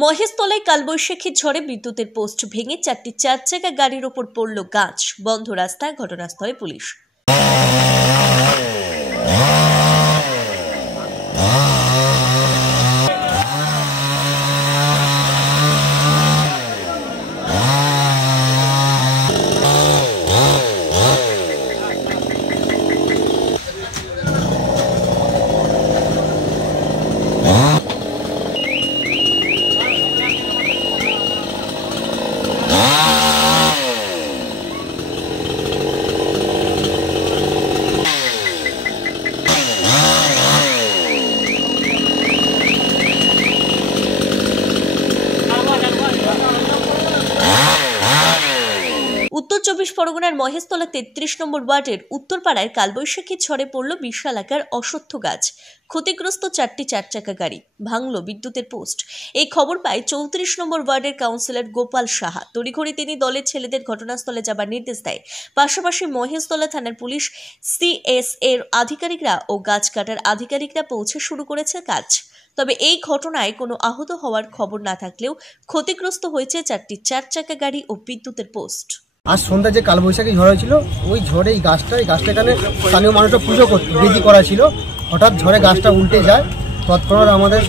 মহেশতলায় কালবৈশাখীর ঝড়ে বিদ্যুতের পোস্ট ভেঙে 4টি 4 চাকা গাড়ির ওপর পড়ল গাছ। বন্ধ রাস্তায় ঘটনাস্থলে পুলিশ। উত্তর 24 পরগনার মহেশতলা 33 নম্বর ওয়ার্ডের উত্তরপাড়ায় কালবৈশাখীর ঝড়ে পড়ল বিশাল আকার অশ্বত্থ গাছ। ক্ষতিগ্রস্ত 4টি 4 চাকা গাড়ি, ভাঙল বিদ্যুতের পোস্ট। এই খবর পায় 34 নম্বর ওয়ার্ডের কাউন্সিলর গোপাল সাহা। তড়িঘড়ি তিনি দলের ছেলেদের ঘটনাস্থলে যাবার নির্দেশ দেয়। পাশাপাশি মহেশতলা থানার পুলিশ, সিএস এর আধিকারিকরা ও গাছ কাটার আধিকারিকরা পৌঁছে শুরু করেছে কাজ। তবে এই ঘটনায় কোনো আহত হওয়ার খবর না থাকলেও ক্ষতিগ্রস্ত হয়েছে 4টি 4 চাকা গাড়ি ও বিদ্যুতের পোস্ট। আজ সন্ধ্যা যে কালবৈশাখী ঝড় হয়েছিল, ওই ঝড়ে এই গাছটা এখানে স্থানীয় মানুষরা পুজো বেদি করা ছিল। হঠাৎ ঝড়ে গাছটা উল্টে যায়। তৎপর আমাদের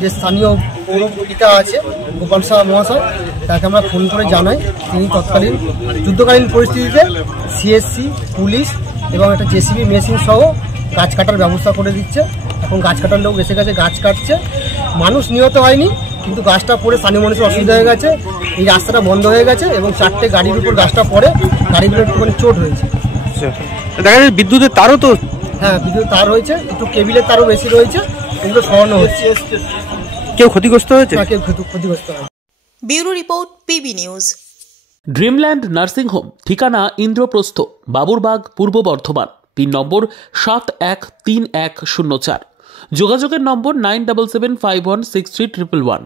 যে স্থানীয় পৌরপিতা আছে গোপাল সাহা মহাশয়, তাকে আমরা ফোন করে জানাই। তিনি তৎকালীন যুদ্ধকালীন পরিস্থিতিতে সিএসসি, পুলিশ এবং একটা জেসিবি মেশিন সহ গাছ কাটার ব্যবস্থা করে দিচ্ছে। এখন গাছ কাটার লোক এসে গেছে, গাছ কাটছে। মানুষ নিহত হয়নি, কিন্তু গাছটা পড়ে স্থানীয় মানুষের অসুবিধা হয়ে গেছে। এই রাস্তাটা বন্ধ হয়ে গেছে এবং 4টে গাড়ির উপর গাছটা পড়ে গাড়িগুলো একটুখানি চোট হয়েছে। দেখা যাচ্ছে বিদ্যুতের তারও তো, হ্যাঁ বিদ্যুতের তার হয়েছে, একটু কেবিলের তারও বেশি রয়েছে। এগুলো সরানো হচ্ছে। কেউ ক্ষতিগ্রস্ত হয়েছে? কেউ ক্ষতিগ্রস্ত হয়েছে। Bureau report, PB news. Dreamland nursing home, ঠিকানা ইন্দ্রপ্রস্থ, বাবুরবাগ, পূর্ব বর্ধমান। পিন নম্বর 713104। যোগাযোগের নম্বর 9775163111।